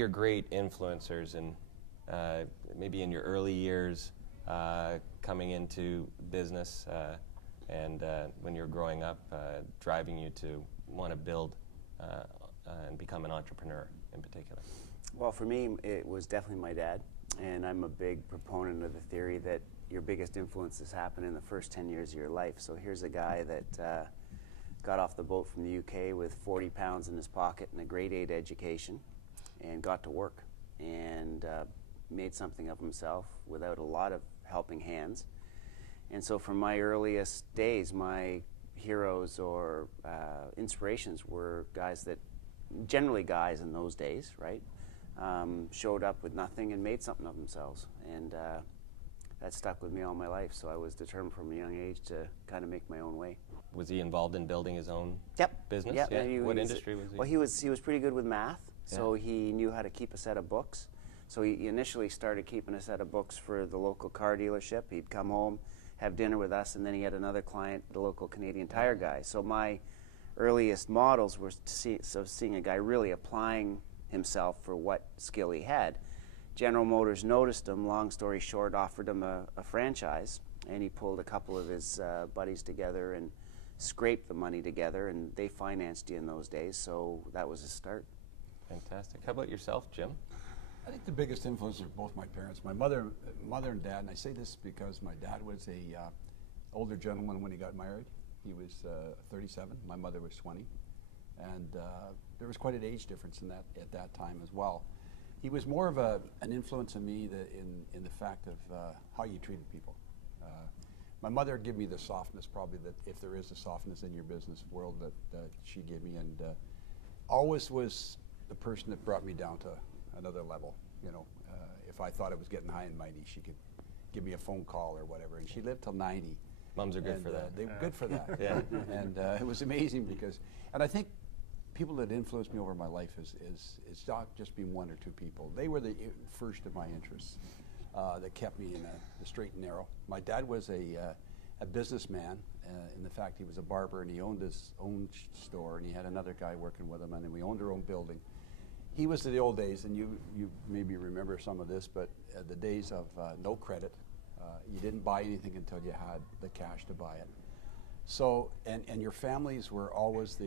your great influencers in maybe in your early years coming into business and when you're growing up, driving you to want to build and become an entrepreneur in particular? Well, for me, it was definitely my dad, and I'm a big proponent of the theory that your biggest influences happen in the first 10 years of your life. So here's a guy that got off the boat from the UK with 40 pounds in his pocket and a grade 8 education, and got to work and made something of himself without a lot of helping hands. And so from my earliest days, my heroes or inspirations were guys that, generally guys in those days, right, showed up with nothing and made something of themselves. And that stuck with me all my life, so I was determined from a young age to kind of make my own way. Was he involved in building his own business? Yep. Yeah. What industry was he? Well, he was pretty good with math, so he knew how to keep a set of books. So he initially started keeping a set of books for the local car dealership. He'd come home, have dinner with us, and then he had another client, the local Canadian Tire guy. So my earliest models were seeing a guy really applying himself for what skill he had. General Motors noticed him, long story short, offered him a franchise, and he pulled a couple of his buddies together and scraped the money together, and they financed you in those days, so that was a start. Fantastic. How about yourself, Jim? I think the biggest influence are both my parents, my mother and dad, and I say this because my dad was a older gentleman when he got married. He was 37, my mother was 20, and there was quite an age difference in that at that time as well. He was more of an influence on me in the fact of how you treated people. My mother gave me the softness, probably, that if there is a softness in your business world, that she gave me, and always was the person that brought me down to another level. You know, if I thought I was getting high and mighty, she could give me a phone call or whatever, and she lived till 90. Moms are good for that. They were good for that. Yeah. And it was amazing because, and I think people that influenced me over my life it's not just been one or two people. They were the first of my interests that kept me in the straight and narrow. My dad was a businessman in the fact he was a barber, and he owned his own store, and he had another guy working with him, and then we owned our own building. He was to the old days, and you maybe remember some of this, but the days of no credit. You didn't buy anything until you had the cash to buy it. So, and your families were always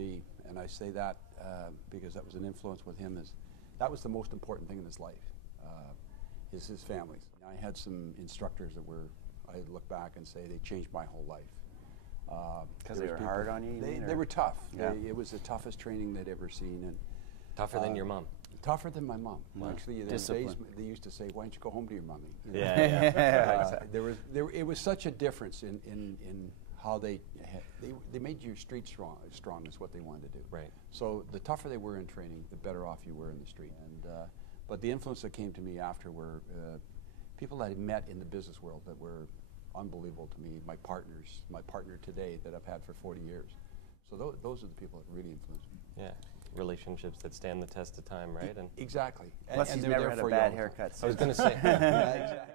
and I say that because that was an influence with him, that was the most important thing in his life, is his families. I had some instructors that I look back and say they changed my whole life. Because they were hard on you? They were tough. Yeah. It was the toughest training they'd ever seen. And Tougher than your mom? Tougher than my mom. Wow. Actually, in those days, they used to say, "Why don't you go home to your mommy?" You know? Yeah. It was such a difference in how they made your street strong is what they wanted to do. Right. So the tougher they were in training, the better off you were in the street. And but the influence that came to me after were people that I met in the business world that were unbelievable to me. My partner today that I've had for 40 years. So those are the people that really influenced me. Yeah. Relationships that stand the test of time, right? And exactly. Plus, he's never had a bad haircut. I was going to say. Yeah, exactly.